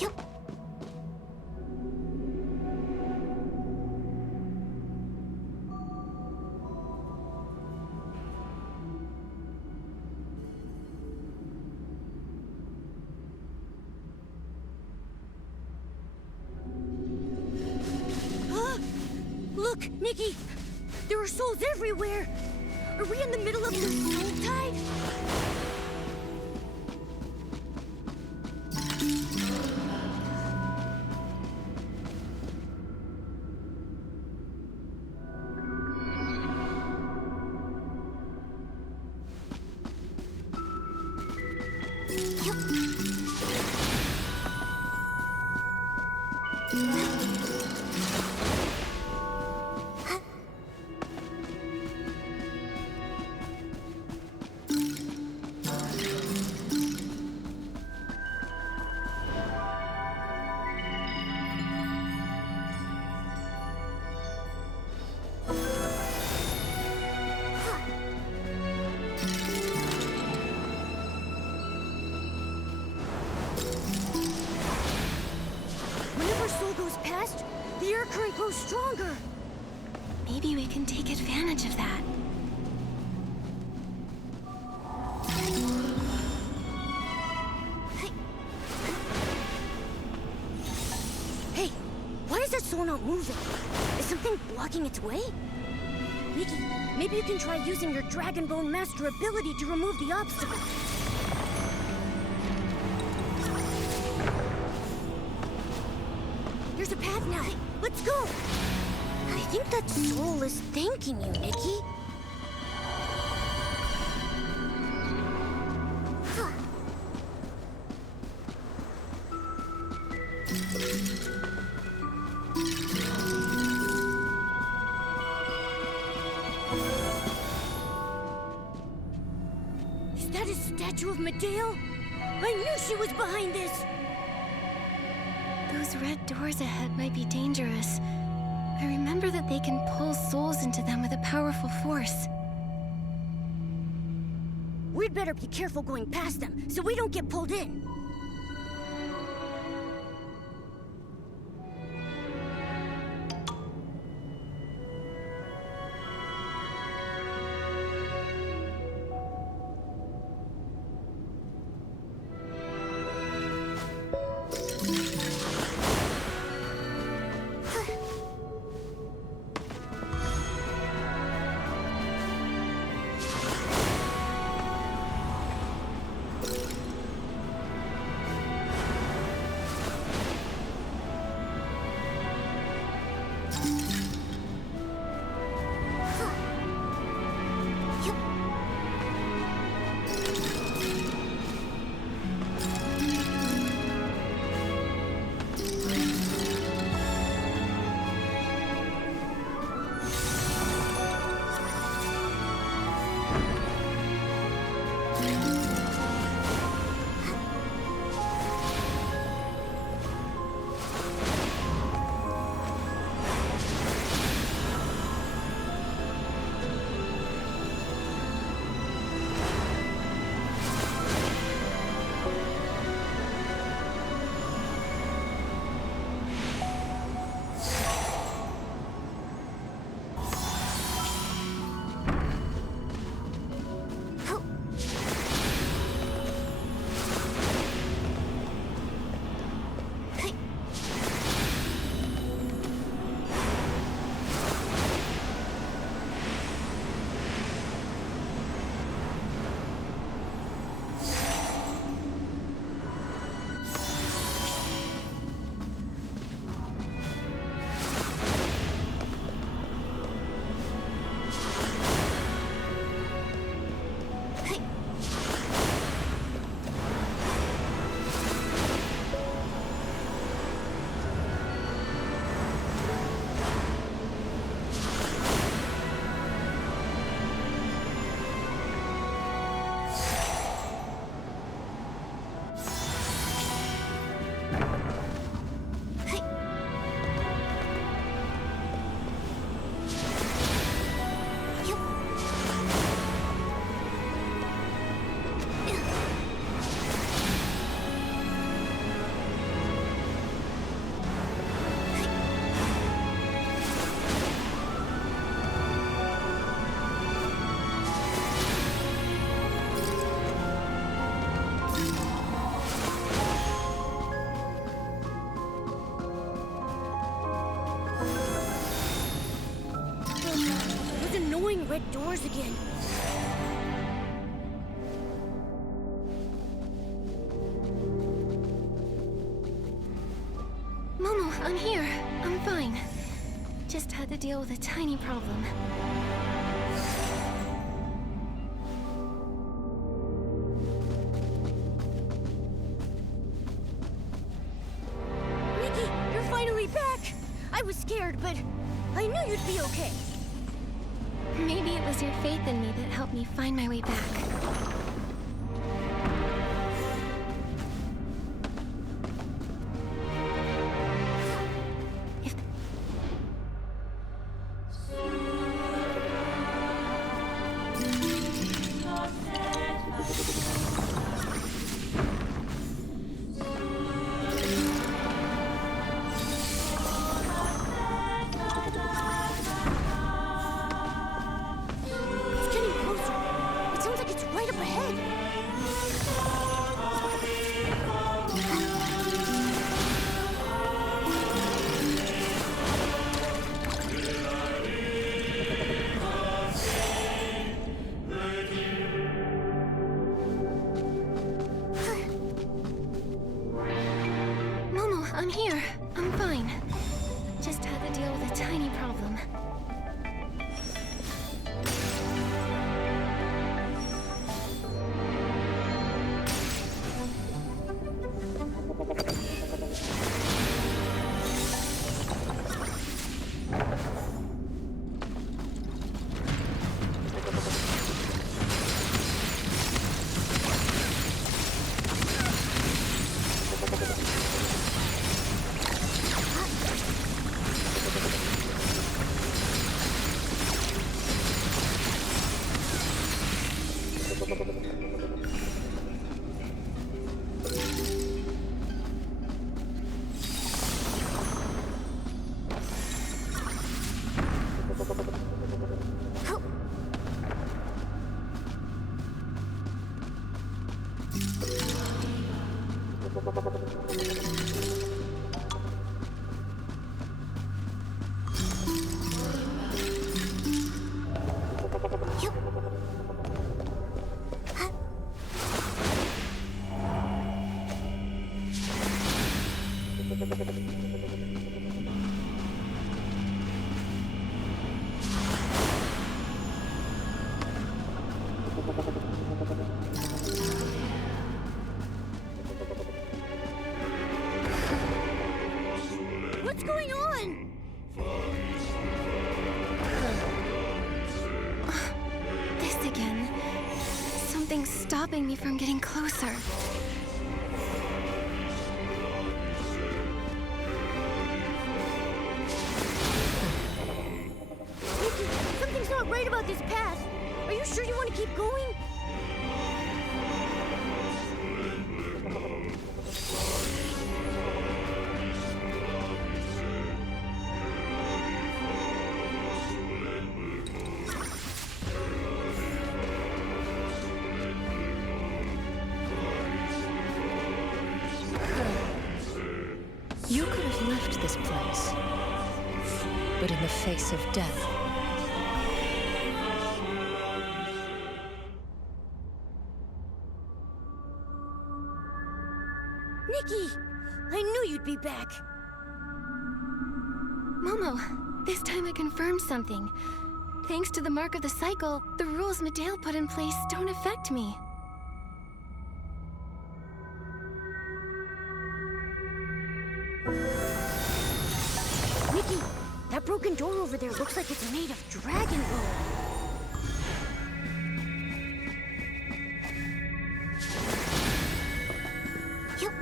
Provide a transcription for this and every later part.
Yup. Look, Nikki! There are souls everywhere! Are we in the middle of the soul tide? Whenever soul goes past, the air current grows stronger. Maybe we can take advantage of that. Hey, why is that soul not moving? Is something blocking its way? Nikki, maybe you can try using your Dragon Bone Master ability to remove the obstacle. There's a path now. Let's go. I think that soul is thanking you, Nikki. Is that a statue of Medea? I knew she was behind this. Those red doors ahead might be dangerous. I remember that they can pull souls into them with a powerful force. We'd better be careful going past them so we don't get pulled in. doors again. Momo, I'm here. I'm fine. Just had to deal with a tiny problem. Nikki, you're finally back! I was scared, but I knew you'd be okay. Maybe it was your faith in me that helped me find my way back. If It's getting closer. It sounds like it's right up ahead. Momo, I'm here. I'm fine. Just had to deal with a tiny problem. What's going on? This again. Something's stopping me from getting closer. Nikki, something's not right about this path. Are you sure you want to keep going? You could have left this place, but in the face of death, Nikki, I knew you'd be back. Momo, this time I confirmed something. Thanks to the mark of the cycle, the rules Medale put in place don't affect me. Nikki, that broken door over there looks like it's made of dragon bone. Yep.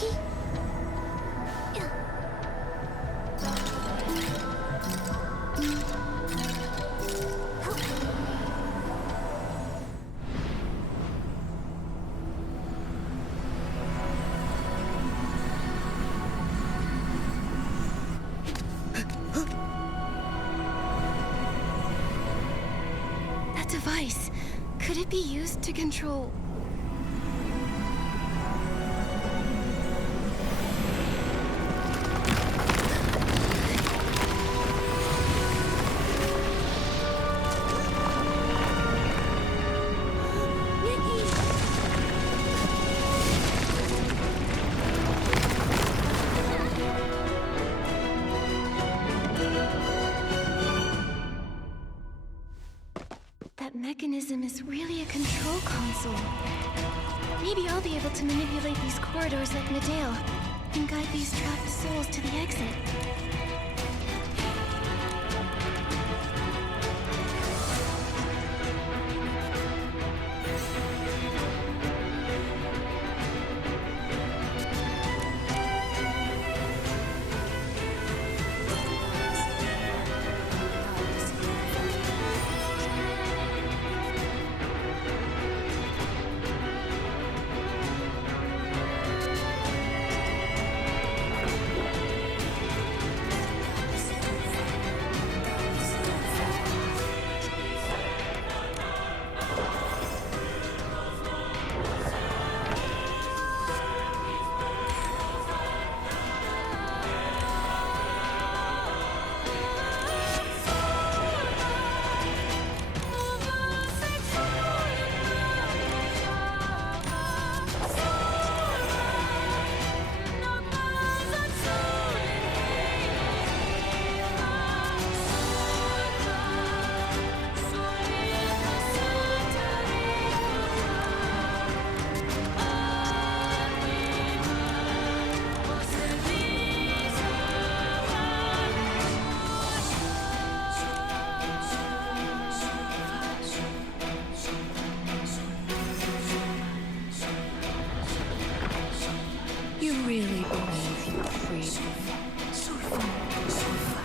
Nikki? That device, could it be used to control... That mechanism is really a control console. Maybe I'll be able to manipulate these corridors like Medale and guide these trapped souls to the exit. You really believe you freed me?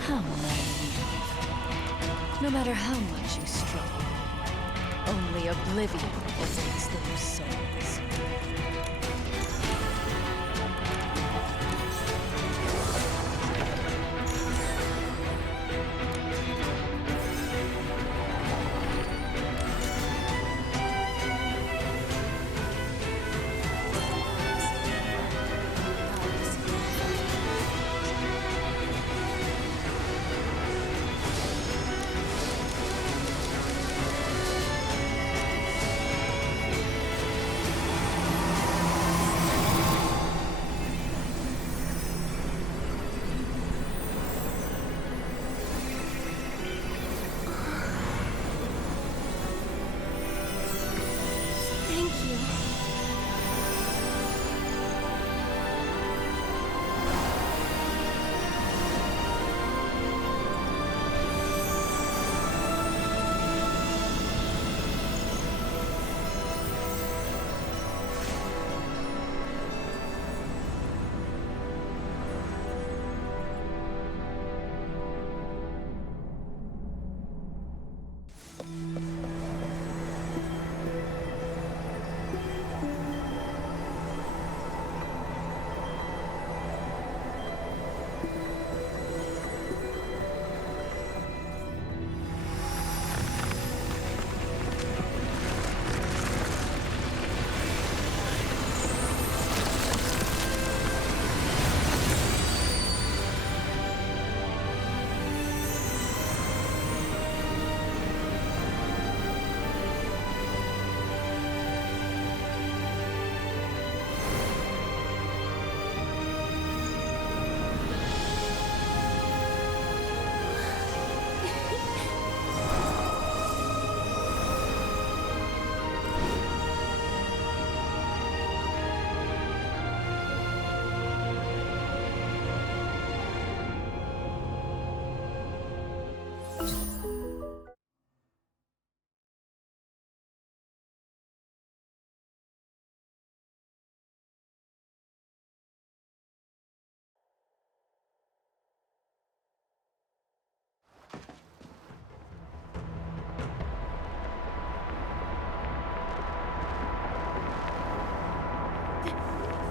How naive. No matter how much you struggle, only oblivion awaits those souls.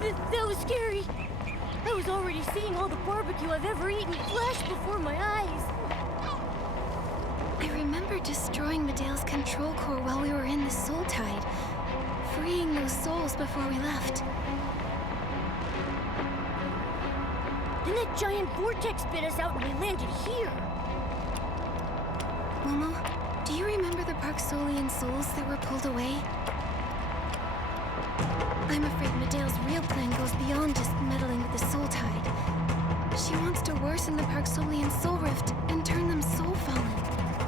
That was scary. I was already seeing all the barbecue I've ever eaten flash before my eyes. I remember destroying Medea's control core while we were in the Soul Tide, freeing those souls before we left. Then that giant vortex spit us out and we landed here. Momo, do you remember the Parksolian souls that were pulled away? I'm afraid Medea's real plan goes beyond just meddling with the Soul Tide. She wants to worsen the Parksolian soul rift and turn them soul-fallen.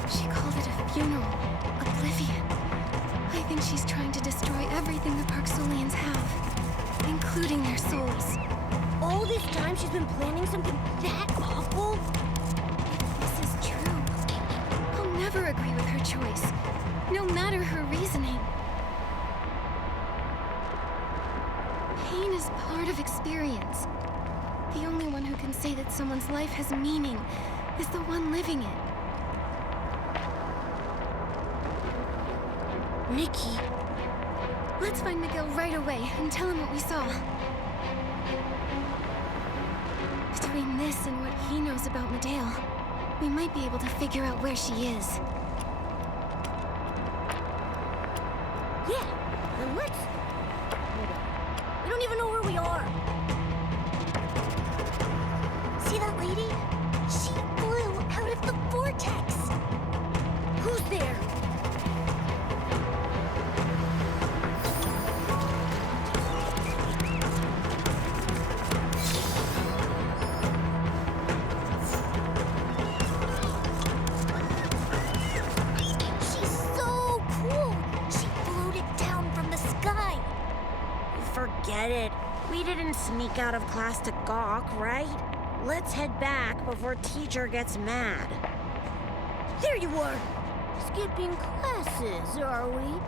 She called it a funeral, oblivion. I think she's trying to destroy everything the Parksolians have, including their souls. All this time she's been planning something that awful? If this is true, I'll never agree with her choice, no matter her reasoning. Pain is part of experience. The only one who can say that someone's life has meaning is the one living it. Nikki. Let's find Miguel right away and tell him what we saw. Between this and what he knows about Medea, we might be able to figure out where she is. Yeah, then let's... Hold on. We don't even know where we are. See that lady? She flew out of the vortex! Who's there? She's so cool! She floated down from the sky! Forget it. We didn't sneak out of class to gawk, right? Let's head back before teacher gets mad. There you are! Skipping classes, are we?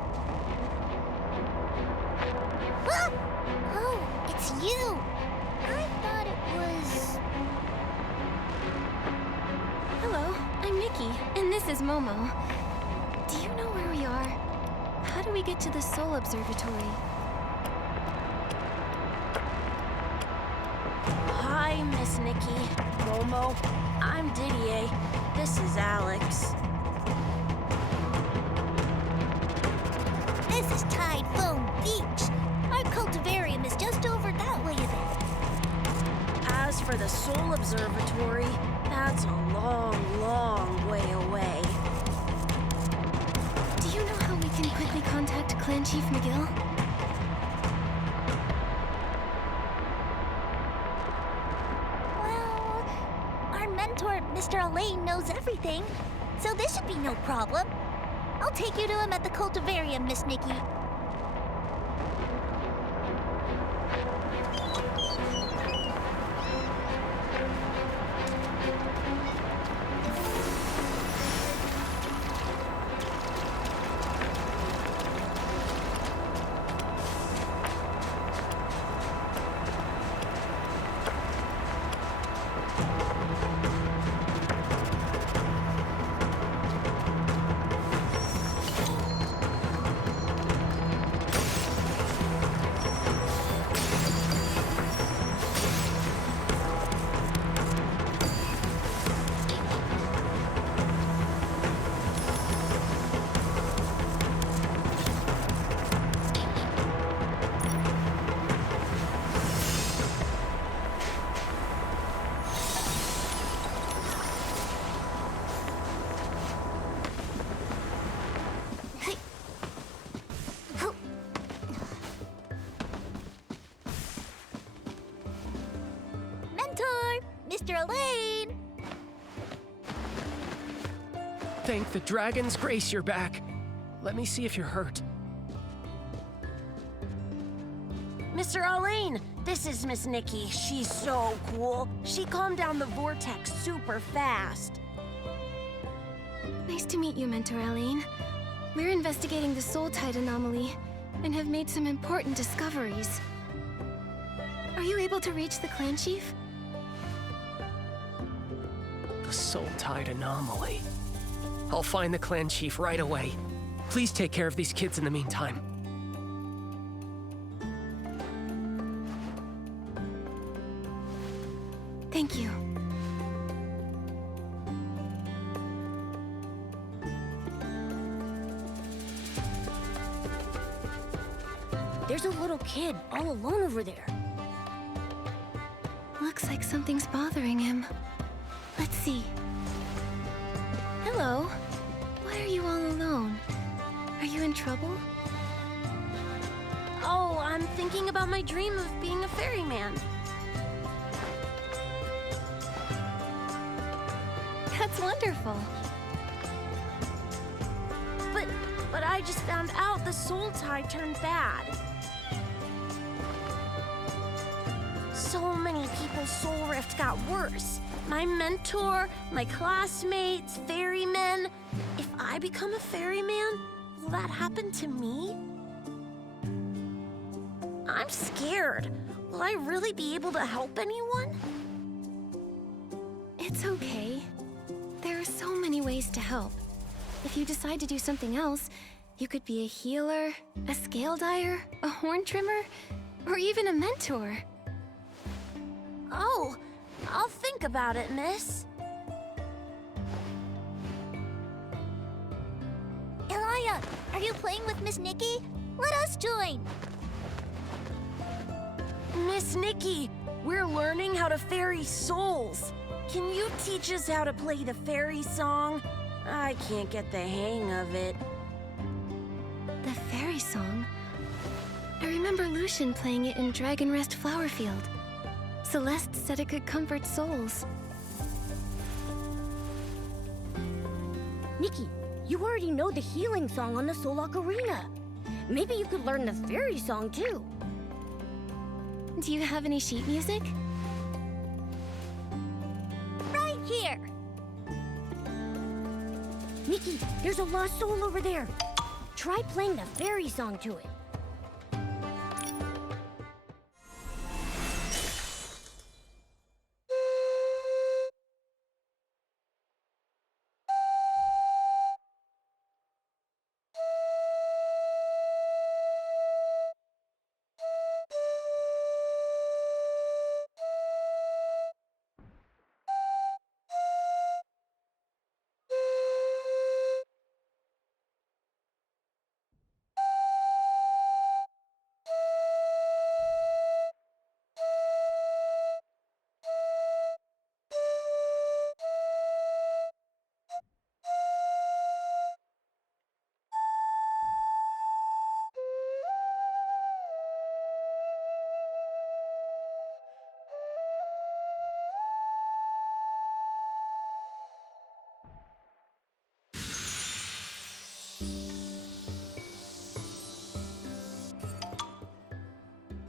Ah! Oh, it's you! I thought it was... Hello, I'm Nikki, and this is Momo. Do you know where we are? How do we get to the Soul Observatory? Hi, Miss Nikki. Momo. I'm Didier. This is Alex. This is Tide Foam Beach. Our cultivarium is just over that way a bit. As for the Soul Observatory, that's a long, long way away. Do you know how we can quickly contact Clan Chief Miguel? Well, our mentor, Mr. Elaine, knows everything, so this should be no problem. I'll take you to him at the cultivarium, Miss Nikki. Mentor, Mr. Elaine! Thank the dragon's grace you're back. Let me see if you're hurt. Mr. Elaine, this is Miss Nikki. She's so cool. She calmed down the vortex super fast. Nice to meet you, Mentor Elaine. We're investigating the Soul Tide anomaly and have made some important discoveries. Are you able to reach the Clan Chief? The Soul Tide anomaly. I'll find the clan chief right away. Please take care of these kids in the meantime. Thank you. There's a little kid all alone over there. Looks like something's bothering him. Let's see. Hello. Why are you all alone? Are you in trouble? Oh, I'm thinking about my dream of being a ferryman. That's wonderful. But I just found out the soul tide turned bad. So many people's soul rift got worse. My mentor, my classmates, ferrymen. If I become a ferryman, will that happen to me? I'm scared. Will I really be able to help anyone? It's okay. There are so many ways to help. If you decide to do something else, you could be a healer, a scale dyer, a horn trimmer, or even a mentor. Oh, I'll think about it, miss. Elia, are you playing with Miss Nikki? Let us join. Miss Nikki, we're learning how to ferry souls. Can you teach us how to play the fairy song? I can't get the hang of it. The fairy song? I remember Lucian playing it in Dragon Rest Flowerfield. Celeste said it could comfort souls. Nikki, you already know the healing song on the Soul Ocarina. Maybe you could learn the fairy song too. Do you have any sheet music? Right here. Nikki, there's a lost soul over there. Try playing the fairy song to it.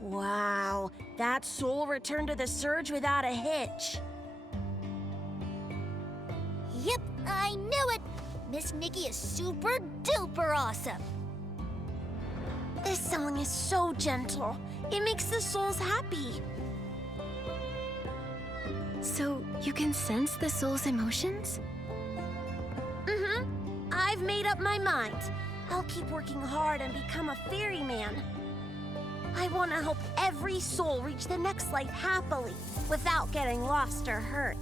Wow, that soul returned to the surge without a hitch. Yep, I knew it. Miss Nikki is super duper awesome. This song is so gentle. It makes the souls happy. So you can sense the soul's emotions? I've made up my mind. I'll keep working hard and become a ferryman. I want to help every soul reach the next life happily, without getting lost or hurt.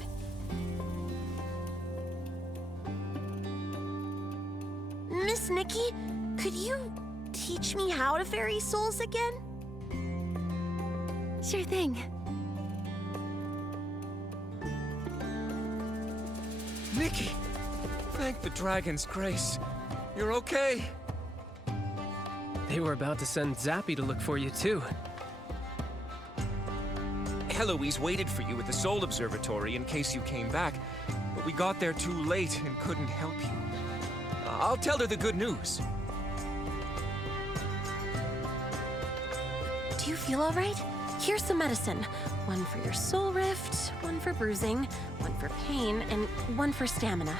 Miss Nikki, could you teach me how to ferry souls again? Sure thing. Nikki! Thank the dragon's grace. You're okay. They were about to send Zappy to look for you, too. Eloise waited for you at the Soul Observatory in case you came back, but we got there too late and couldn't help you. I'll tell her the good news. Do you feel all right? Here's some medicine. One for your soul rift, one for bruising, one for pain, and one for stamina.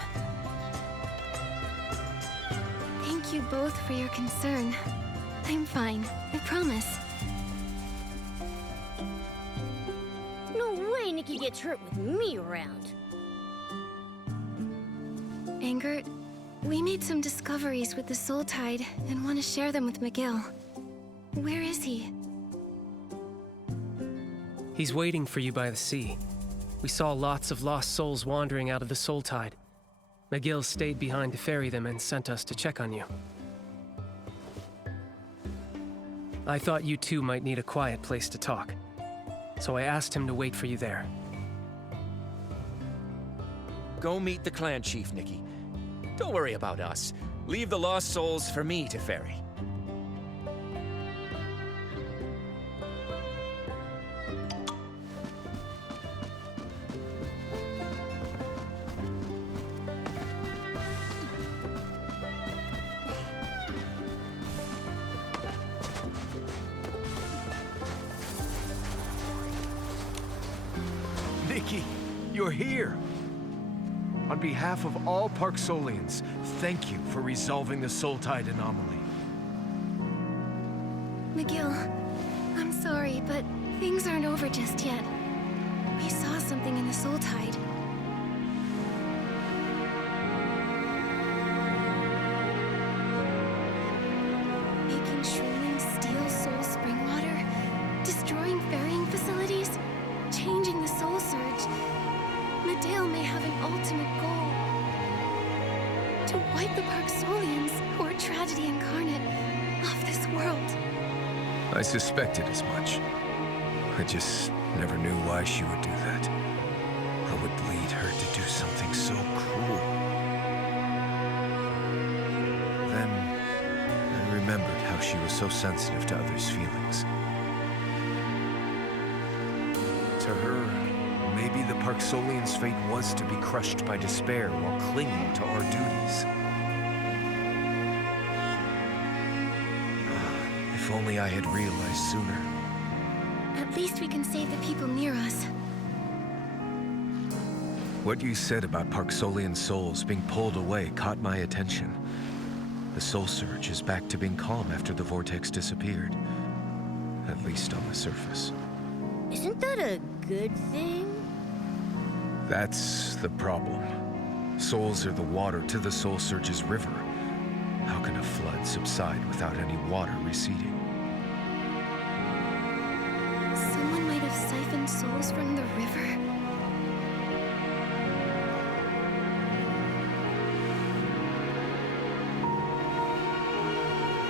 Thank you both for your concern. I'm fine, I promise. No way Nikki gets hurt with me around. Angert, we made some discoveries with the Soul Tide and want to share them with Miguel. Where is he? He's waiting for you by the sea. We saw lots of lost souls wandering out of the Soul Tide. McGill stayed behind to ferry them and sent us to check on you. I thought you two might need a quiet place to talk, so I asked him to wait for you there. Go meet the clan chief, Nikki. Don't worry about us. Leave the lost souls for me to ferry. Nikki, you're here! On behalf of all Parksolians, thank you for resolving the Soul Tide anomaly. McGill, I'm sorry, but things aren't over just yet. We saw something in the Soul Tide. Making shriveling steel soul spring water, destroying ferrying facilities, changing the soul surge. Medale may have an ultimate goal. To wipe the Parksolians, who are tragedy incarnate, off this world. I suspected as much. I just never knew why she would do that. What would lead her to do something so cruel? Then, I remembered how she was so sensitive to others' feelings. To her, maybe the Parksolians' fate was to be crushed by despair while clinging to our duties. If only I had realized sooner. At least we can save the people near us. What you said about Parksolian souls being pulled away caught my attention. The soul surge is back to being calm after the vortex disappeared. At least on the surface. Isn't that a good thing? That's the problem. Souls are the water to the soul surge's river. How can a flood subside without any water receding? Someone might have siphoned souls from the river.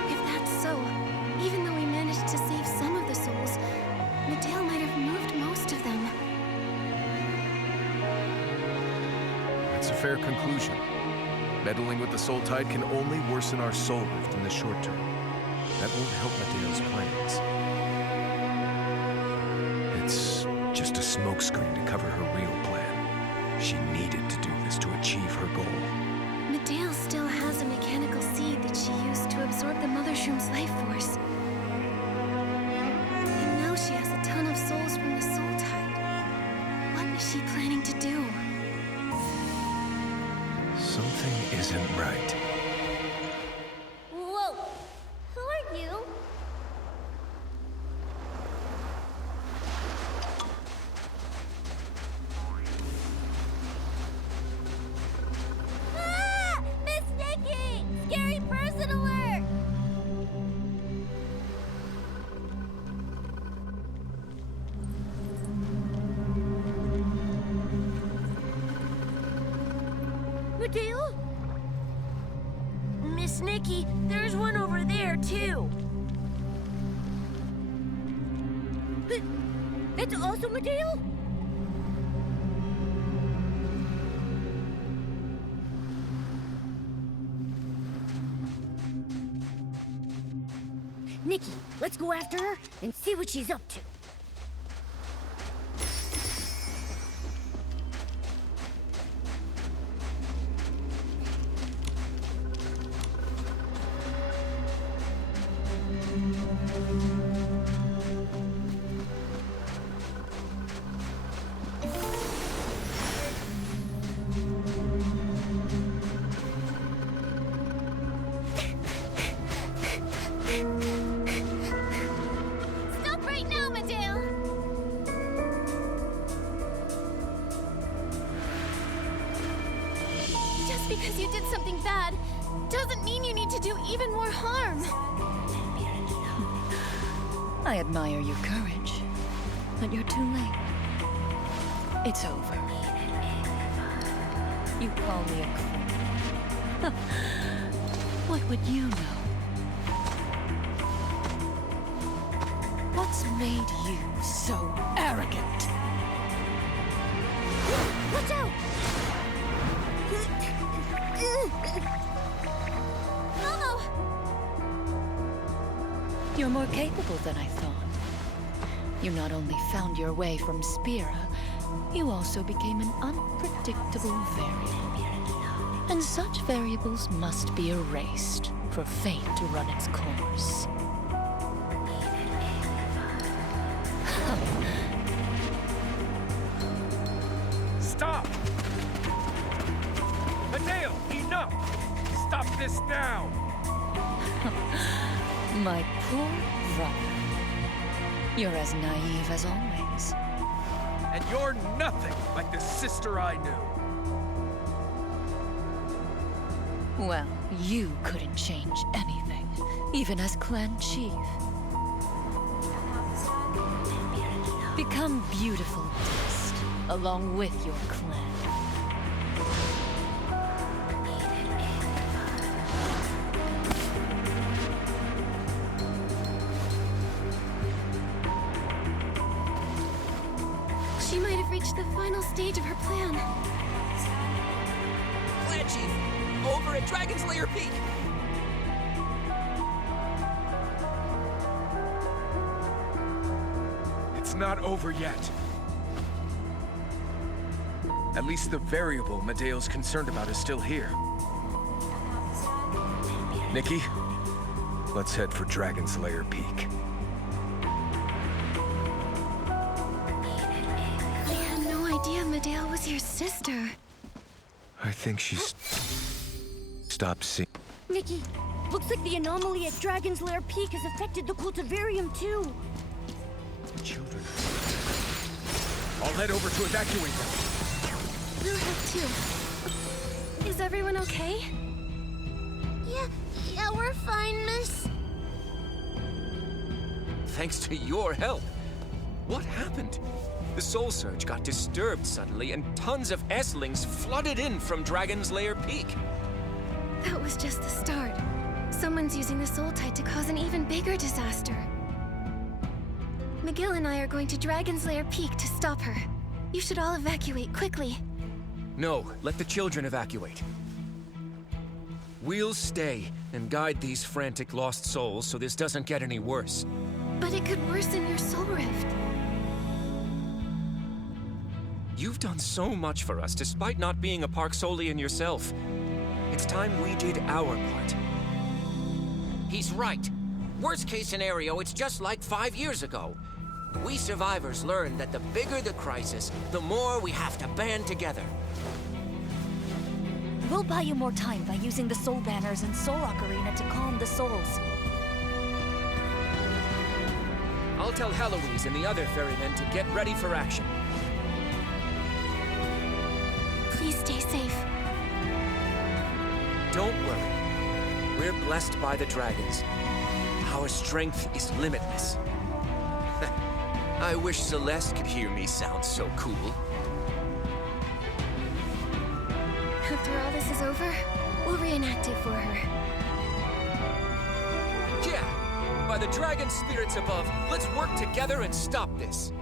If that's so, even though we managed to save some of the souls, Medale might have moved most of them. That's a fair conclusion. Meddling with the Soul Tide can only worsen our soul rift in the short term. That won't help Medea's plans. It's just a smokescreen to cover her real plan. She needed to do this to achieve her goal. Medale still has a mechanical seed that she used to absorb the Mother Shroom's life force. And now she has a ton of souls from the Soul Tide. What is she planning to do? Something isn't right. Whoa! Who are you? Ah! Miss Nikki! Scary person alert! Medale? Miss Nikki, there's one over there, too. That's also Medale? Nikki, let's go after her and see what she's up to. Stop right now, Medale! Just because you did something bad doesn't mean you need to do even more harm. I admire your courage, but you're too late. It's over. You call me a queen. What would you know? What's made you so arrogant? Watch out! Momo! You're more capable than I thought. You not only found your way from Spira, you also became an unpredictable variable. And such variables must be erased for fate to run its course. Stop! Mateo, enough! Stop this now! My poor brother. You're as naive as always. And you're nothing like the sister I knew. Well, you couldn't change anything, even as clan chief. Become beautiful dust, along with your clan. She might have reached the final stage of her plan. Clan Chief, over at Dragon's Lair Peak. It's not over yet. At least the variable Medeo's concerned about is still here. Nikki, let's head for Dragon's Lair Peak. I had no idea Medea was your sister. I think she's stopped seeing. Nikki, looks like the anomaly at Dragon's Lair Peak has affected the cultivarium too. Children. I'll head over to evacuate them. We'll have to. Is everyone okay? Yeah, we're fine, miss. Thanks to your help. What happened? The soul surge got disturbed suddenly, and tons of S-lings flooded in from Dragon's Lair Peak. That was just the start. Someone's using the soul tide to cause an even bigger disaster. McGill and I are going to Dragon's Lair Peak to stop her. You should all evacuate quickly. No, let the children evacuate. We'll stay and guide these frantic lost souls so this doesn't get any worse. But it could worsen your soul rift. You've done so much for us despite not being a Parksolian yourself. It's time we did our part. He's right. Worst case scenario, it's just like 5 years ago. We survivors learned that the bigger the crisis, the more we have to band together. We'll buy you more time by using the soul banners and Soul Rock Arena to calm the souls. I'll tell Heloise and the other ferrymen to get ready for action. Please stay safe. Don't worry. We're blessed by the dragons. Our strength is limitless. I wish Celeste could hear me sound so cool. After all this is over, we'll reenact it for her. Yeah! By the dragon spirits above, let's work together and stop this.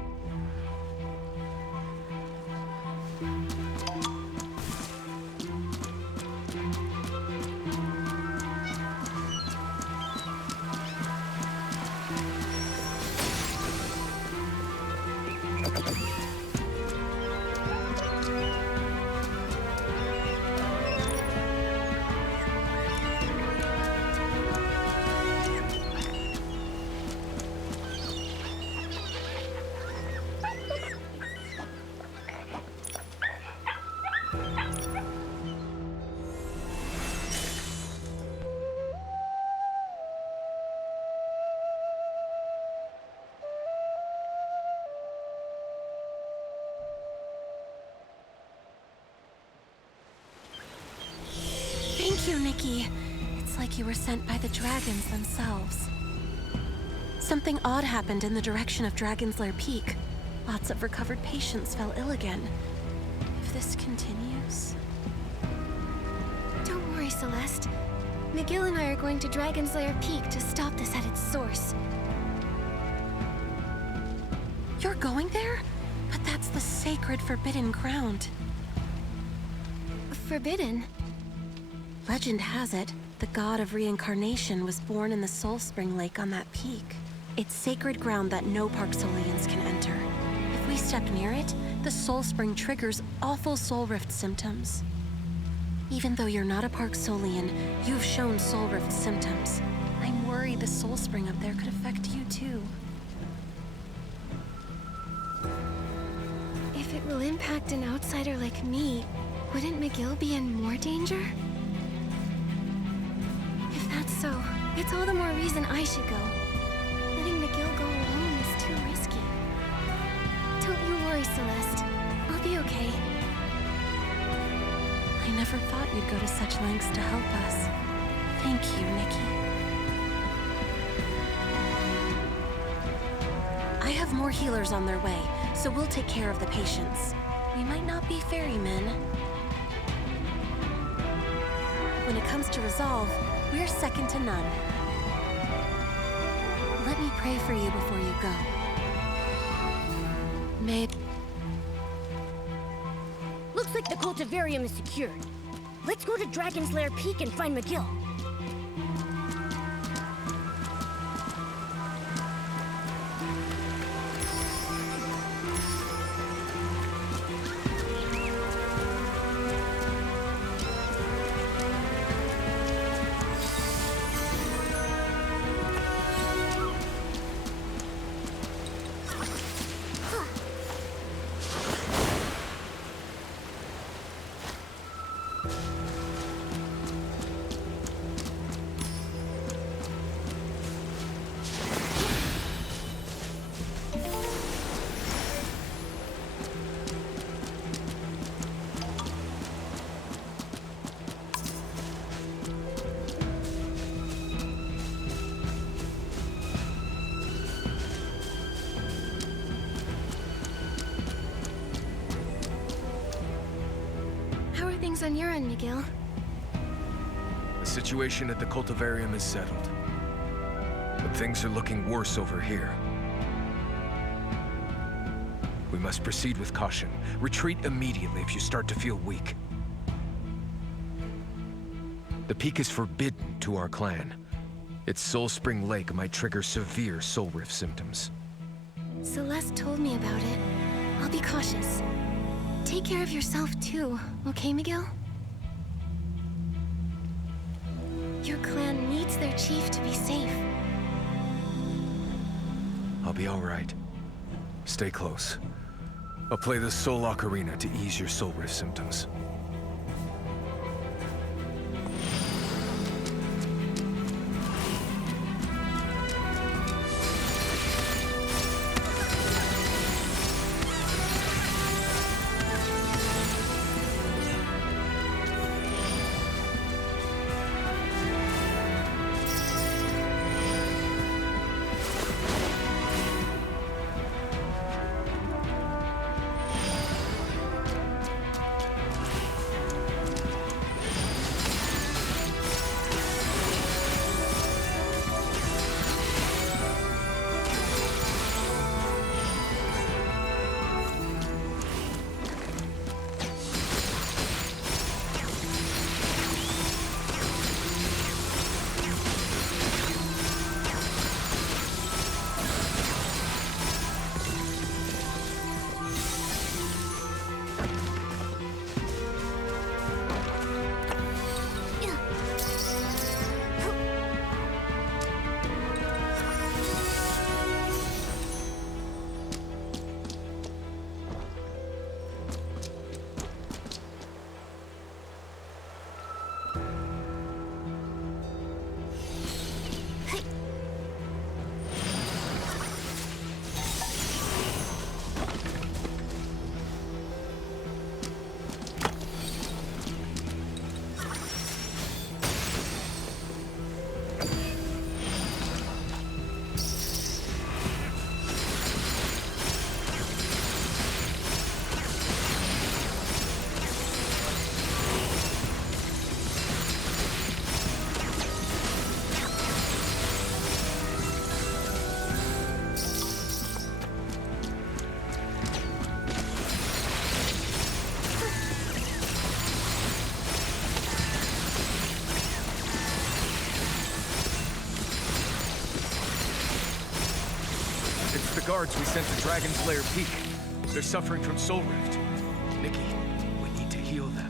Thank you, Nikki. It's like you were sent by the dragons themselves. Something odd happened in the direction of Dragon's Lair Peak. Lots of recovered patients fell ill again. If this continues... Don't worry, Celeste. McGill and I are going to Dragon's Lair Peak to stop this at its source. You're going there? But that's the sacred forbidden ground. Forbidden? Legend has it, the god of reincarnation was born in the Soul Spring Lake on that peak. It's sacred ground that no Parksolians can enter. If we step near it, the Soul Spring triggers awful Soul Rift symptoms. Even though you're not a Parksolian, you've shown Soul Rift symptoms. I'm worried the Soul Spring up there could affect you too. If it will impact an outsider like me, wouldn't McGill be in more danger? If that's so, it's all the more reason I should go. Letting McGill go alone is too risky. Don't you worry, Celeste. I'll be okay. I never thought you'd go to such lengths to help us. Thank you, Nikki. I have more healers on their way, so we'll take care of the patients. We might not be ferrymen. When it comes to resolve, we're second to none. Let me pray for you before you go. May it... Looks like the cultivarium is secured. Let's go to Dragon's Lair Peak and find McGill. How are things on your end, McGill? The situation at the cultivarium is settled. But things are looking worse over here. We must proceed with caution. Retreat immediately if you start to feel weak. The peak is forbidden to our clan. Its Soul Spring Lake might trigger severe Soul Rift symptoms. Celeste told me about it. I'll be cautious. Take care of yourself too, okay, McGill? Your clan needs their chief to be safe. I'll be all right. Stay close. I'll play the Soul Ocarina to ease your Soul Rift symptoms. It's the guards we sent to Dragon's Lair Peak. They're suffering from Soul Rift. Nikki, we need to heal them.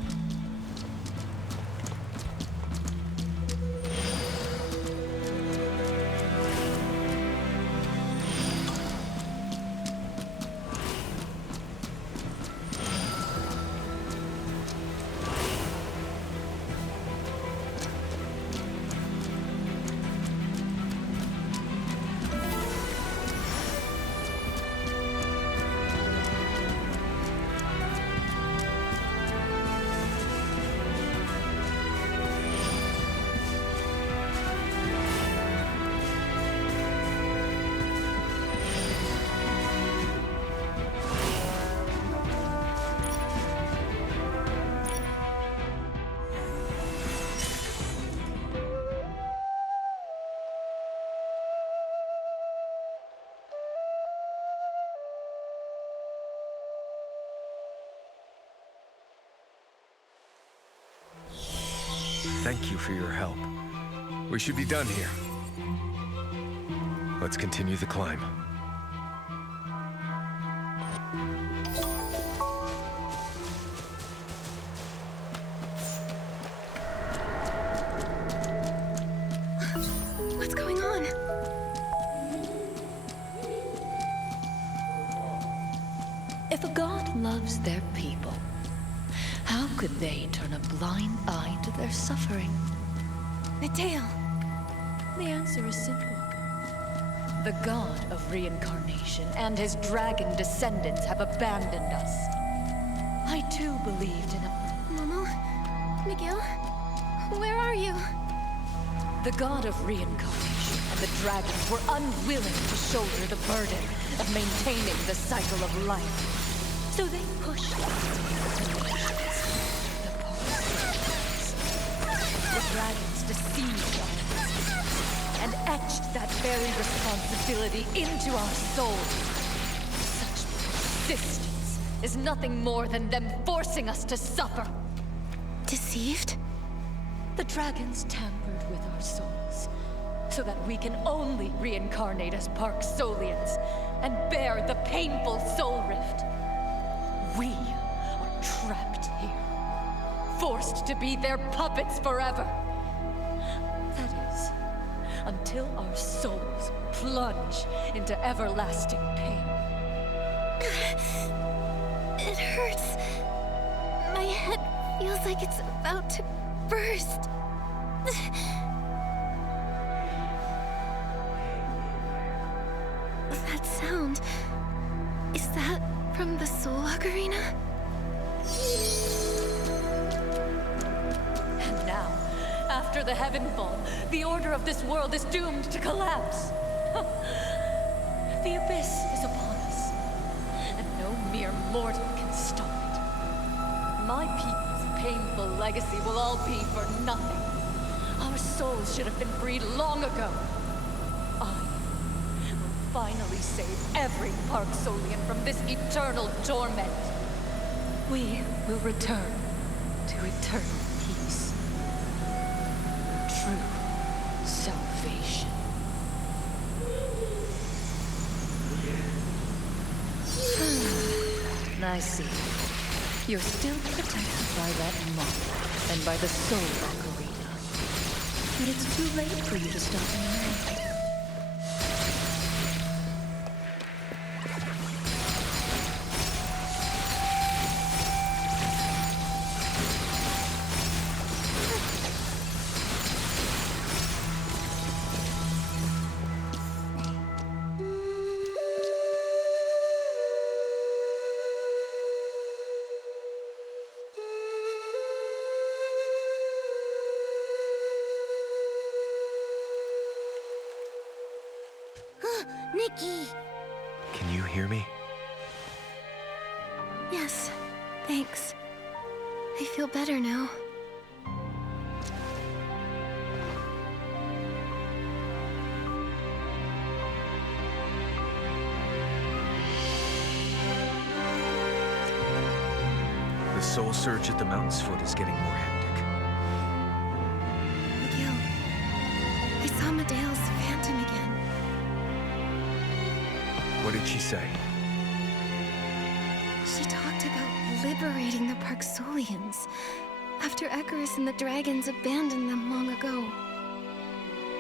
Thank you for your help. We should be done here. Let's continue the climb. What's going on? If a god loves their people, how could they turn a blind eye to their suffering? Mateo. The answer is simple. The god of reincarnation and his dragon descendants have abandoned us. I too believed in a... Momo? Miguel? Where are you? The god of reincarnation and the dragons were unwilling to shoulder the burden of maintaining the cycle of life. So they pushed the dragons deceived us and etched that very responsibility into our souls. Such persistence is nothing more than them forcing us to suffer. Deceived? The dragons tampered with our souls, so that we can only reincarnate as Park Solians and bear the painful soul rift. We are trapped here, forced to be their puppets forever. That is, until our souls plunge into everlasting pain. It hurts. My head feels like it's about to burst. That sound... is that from the Soul Ocarina? And now, after the Heavenfall, the order of this world is doomed to collapse. The abyss is upon us, and no mere mortal can stop it. My people's painful legacy will all be for nothing. Our souls should have been freed long ago. I will finally save every Park Solian from this eternal torment. We will return to eternal peace. True salvation. I see. You're still protected by that monk and by the Soul Ocarina. But it's too late for you to stop me now. Nikki! Can you hear me? Yes, thanks. I feel better now. The soul surge at the mountain's foot is getting more hectic. Miguel, I saw Medea's phantom again. What did she say? She talked about liberating the Parksolians after Icarus and the dragons abandoned them long ago.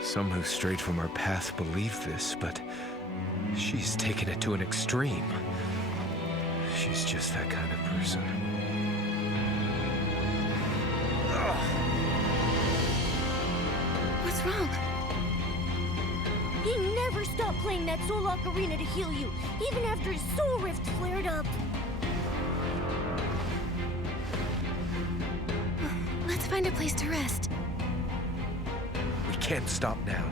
Some who strayed from our path believe this, but she's taken it to an extreme. She's just that kind of person. What's wrong? He never stopped playing that Soul Ocarina to heal you, even after his soul rift flared up. Let's find a place to rest. We can't stop now.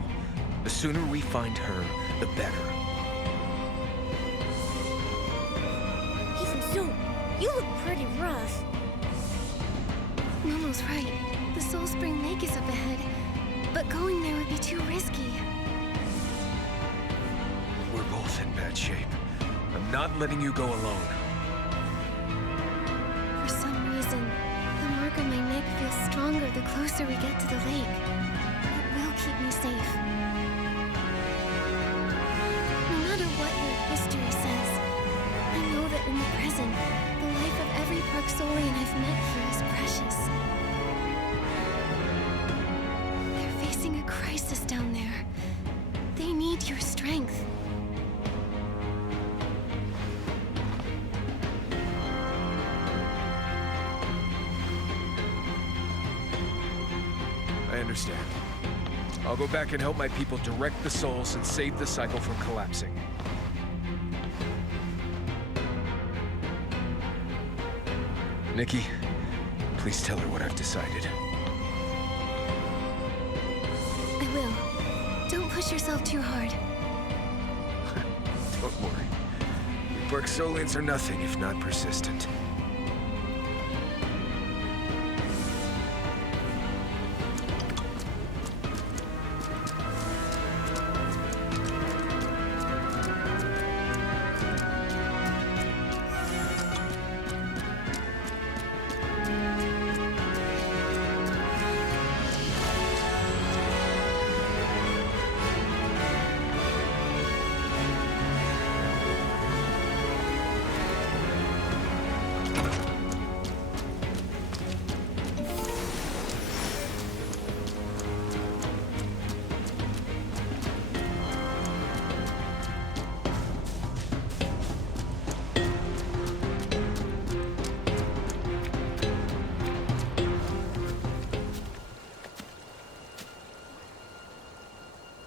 The sooner we find her, the better. Even so, you look pretty rough. Momo's right. The Soul Spring Lake is up ahead, but going there would be too risky. We're both in bad shape. I'm not letting you go alone. For some reason, the mark on my neck feels stronger the closer we get to the lake. It will keep me safe. No matter what your history says, I know that in the present, the life of every Parksolian I've met here is precious. They're facing a crisis down there. They need your strength. I understand. I'll go back and help my people direct the souls and save the cycle from collapsing. Nikki, please tell her what I've decided. I will. Don't push yourself too hard. Don't worry. We Parksolians are nothing if not persistent.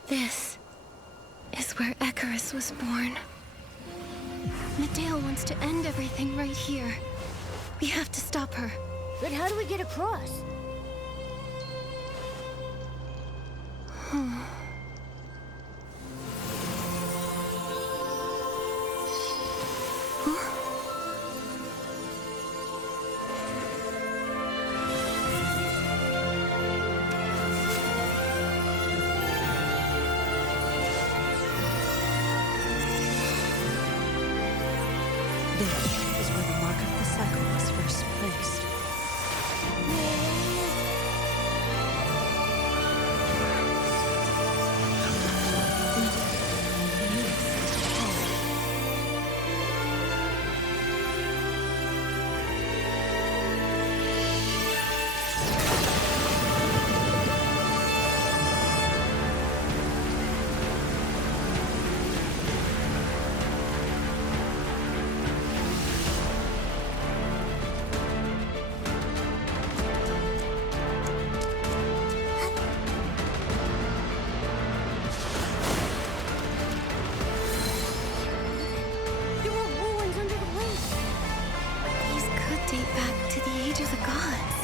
This is where Icarus was born. Medea wants to end everything right here. We have to stop her. But how do we get across? This is where the mark of the cycle was first placed. There were ruins under the lake. These could date back to the age of the gods.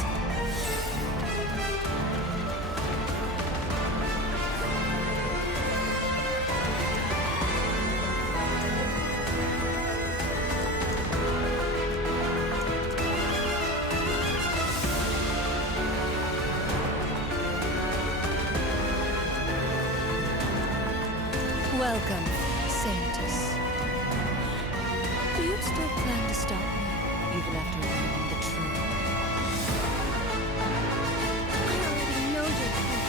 Welcome, Sanctus. Do you still plan to stop me, even after learning the truth? I already know your plan.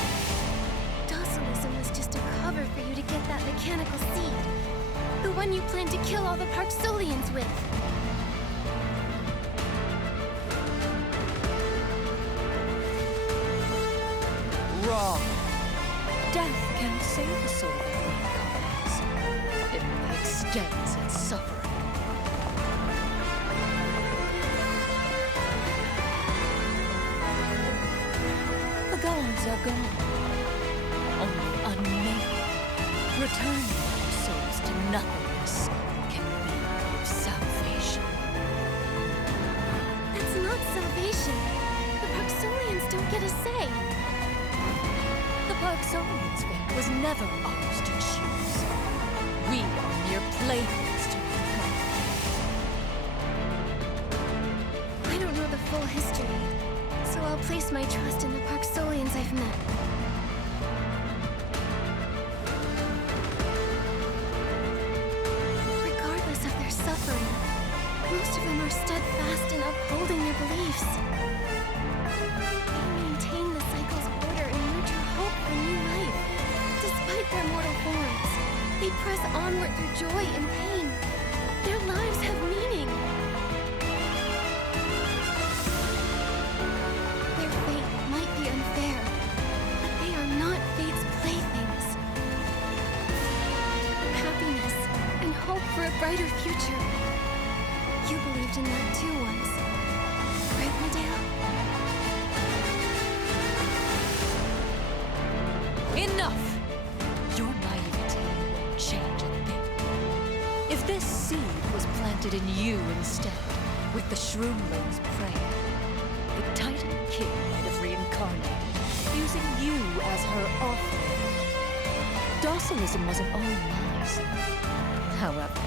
Docilism was just a cover for you to get that mechanical seed. The one you plan to kill all the Parksolians with. Wrong. Death can't save the soul that reincarnates. It only extends its suffering. The gods are gone. Only unmade, returning our souls to nothingness can be our salvation. That's not salvation. The Parksolians don't get a say. The Parksolians' fate was never ours to choose. We are mere playthings to mankind. I don't know the full history, so I'll place my trust in the Parksolians I've met. Regardless of their suffering, most of them are steadfast in upholding their beliefs. They maintain the cycle's order and nurture hope for new life. Despite their mortal forms, they press onward through joy and pain. Their lives have meaning. Their fate might be unfair, but they are not fate's playthings. Happiness and hope for a brighter future. You believed in that too once, right, Medea? Enough! Your naivety won't change a thing. If this seed was planted in you instead, with the shroomling's prayer, the Titan King might have reincarnated, using you as her offering. Docilism wasn't all lies. However,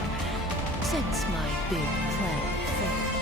since my big plan failed,